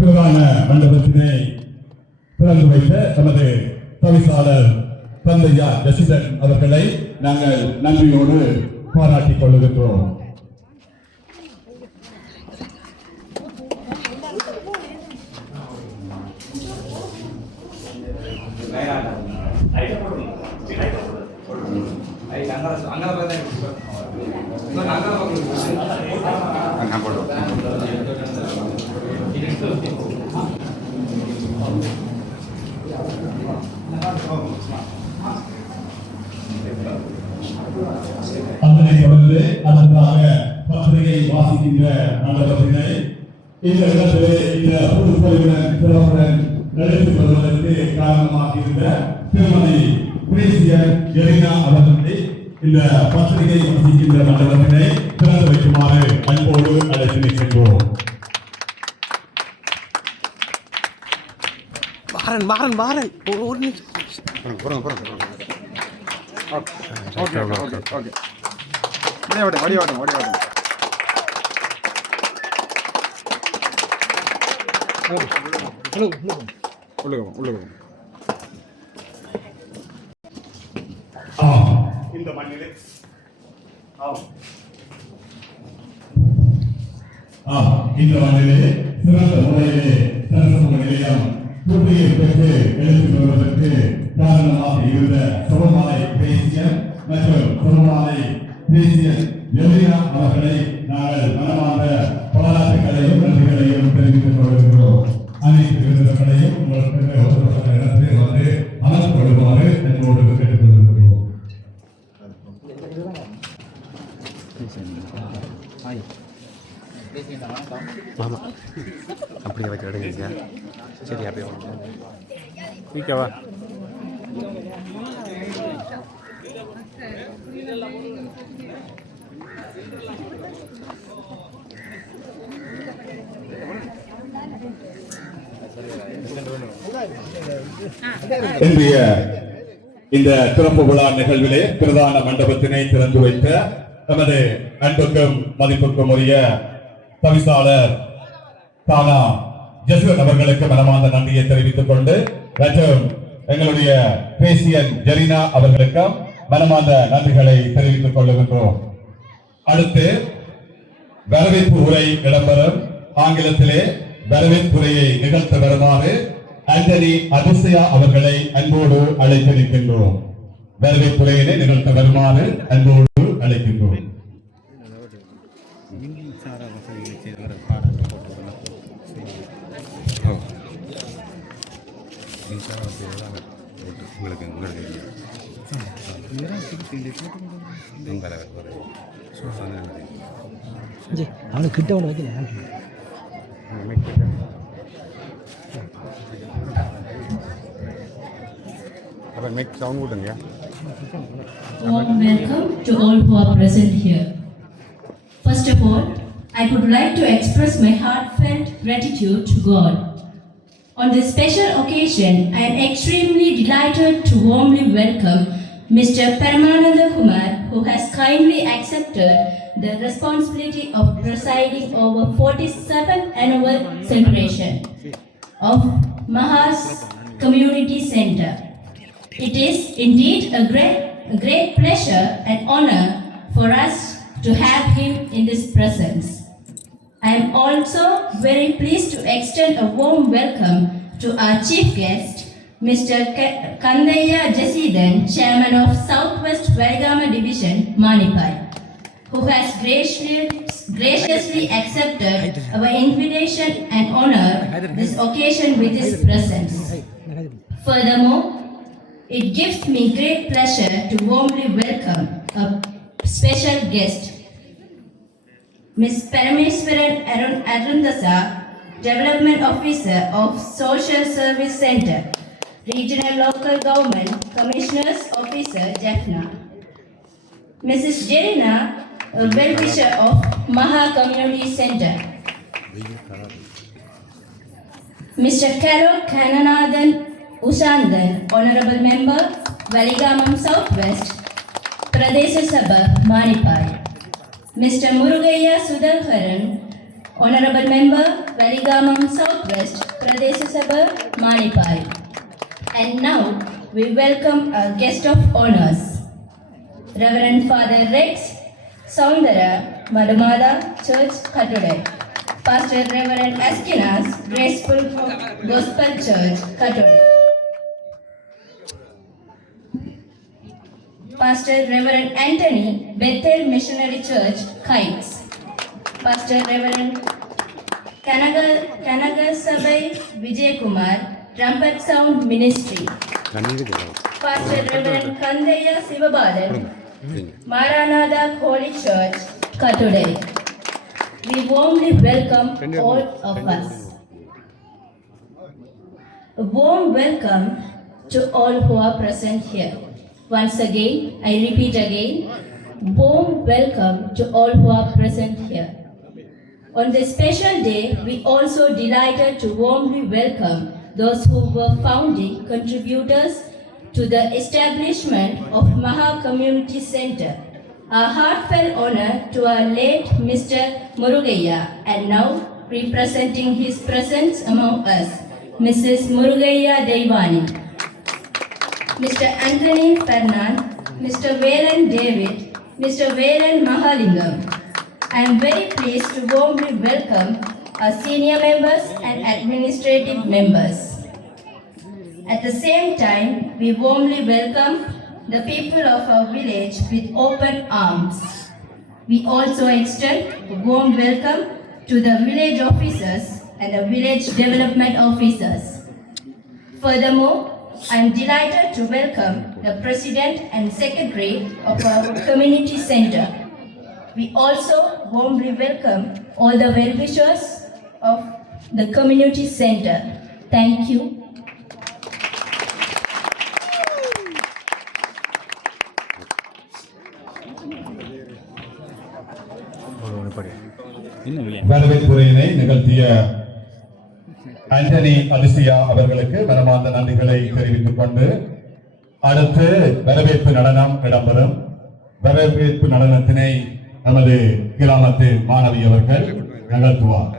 பிரதான மண்டபத்தினை திறந்து வைத்த நமது தவிசாளர் கந்தையா ஜசிதன் அவர்களை நாங்கள் நன்றியோடு பாராட்டிக் கொள்ளுகின்றோம். அதனைத் தொடர்ந்து அதற்காக பத்திரிகை வாசிக்கின்ற மண்டபத்தினை இந்த இடத்திலே இந்த பொதுப்பொழிவுடன் சிறப்புடன் நடத்திக் கொள்வதற்கு காரணமாக இருந்த திருமதி பிரேசியர் ஜெரினா அவர்களை இந்த பத்திரிகை வாசிக்கின்ற மண்டபத்தினை திறந்து வைக்குமாறு அன்போடு அழைத்து நிற்கின்றோம். பாரன் இந்த மண்ணிலே இந்த மண்ணிலே சிறந்த முறையிலே சமூக நிலையம் புதிய பெற்று எழுத்துக் கொள்வதற்கு காரணமாக இருந்த சுபமாலை பேசியன் மற்றும் சுபமாலை பேசியன் ஜெரினா அவர்களை நாங்கள் மனமார்ந்த பாராட்டுகளையும் நன்றிகளையும் தெரிவித்துக் கொள்கிறோம். அனைத்து விருதுகளையும் உங்களுக்கு இடத்தில் வந்து அமர்ந்து கொள்ளுமாறு என்னோடு கேட்டுக் கொள்கிறோம். அப்படியே வைக்க இடங்க சரி அப்படியே ஓகேவா? இன்றைய இந்த திறப்பு விழா நிகழ்விலே பிரதான மண்டபத்தினை திறந்து வைத்த நமது அன்புக்கும் மதிப்புக்கும் உரிய தவிசாளர் தானா ஜஸ்வந்த் அவர்களுக்கு மனமார்ந்த நன்றியை தெரிவித்துக் கொண்டு மற்றும் எங்களுடைய பேசியன் ஜெரினா அவர்களுக்கும் மனமார்ந்த நன்றிகளை தெரிவித்துக் கொள்ளுகின்றோம். அடுத்து வரவேற்பு உரை இடம்பெறும். ஆங்கிலத்திலே வரவேற்புரையை நிகழ்த்த வருமாறு ஆண்டனி அதிசயா அவர்களை அன்போடு அழைத்து நிற்கின்றோம். வரவேற்புரையினை நிகழ்த்த வருமாறு அன்போடு அழைக்கின்றோம். அவனுக்கு கிட்ட ஒன்று வைக்கல. Warm welcome to all who are present here. First of all, I would like to express my heartfelt gratitude to God. On this special occasion, I am extremely delighted to warmly welcome Mr. Paramananda Kumar, who has kindly accepted the responsibility of presiding over 47th annual celebration of Mahas Community Center. It is indeed a great pleasure and honor for us to have him in this presence. I am also very pleased to extend a warm welcome to our chief guest, Mr. Kandaya Jasidan, Chairman of Southwest Varigama Division, Manipai, who has graciously accepted our invitation and honored this occasion with his presence. Furthermore, it gives me great pleasure to warmly welcome a special guest, Ms. Parameswaran Arundasa, Development Officer of Social Service Center, Regional Local Government Commissioner's Officer, Jaffna. Mrs. Jerina, a well-wisher of Maha Community Center. Mr. Carol Kananathan Ushandan, Honorable Member, Valigamam Southwest, Pradesha Sabha, Manipai. Mr. Murugaya Sudhankharan, Honorable Member, Valigamam Southwest, Pradesh Sabha, Manipal. And now we welcome our guest of honors, Reverend Father Rex Saundara, Madhumala Church, Katturai. Pastor Reverend Askinas, Graceful Gospel Church, Katturai. Pastor Reverend Anthony, Bethel Missionary Church, Kites. Pastor Reverend Kanaga Sabai Vijay Kumar, Trumpet Sound Ministry. Pastor Reverend Kandeya Sivabalan, Maranatha Holy Church, Katturai. We warmly welcome all of us. A warm welcome to all who are present here. Once again, I repeat again, warm welcome to all who are present here. On this special day, we also delighted to warmly welcome those who were founding contributors to the establishment of Maha Community Center. A heartfelt honor to our late Mr. Murugaya, and now representing his presence among us, Mrs. Murugaya Deivani, Mr. Anthony Fernand, Mr. Velan David, Mr. Velan Mahalingam. I am very pleased to warmly welcome our senior members and administrative members. At the same time, we warmly welcome the people of our village with open arms. We also extend a warm welcome to the village officers and the village development officers. Furthermore, I am delighted to welcome the President and Secretary of our Community Center. We also warmly welcome all the well-wishers of the Community Center. Thank you. வரவேற்புரையினை நிகழ்த்திய ஆண்டனி அதிசயா அவர்களுக்கு மனமார்ந்த நன்றிகளை தெரிவித்துக் கொண்டு அடுத்து வரவேற்பு நடனம் இடம்பெறும். வரவேற்பு நடனத்தினை நமது கிராமத்து மாணவி அவர்கள் நிகழ்த்துவார்.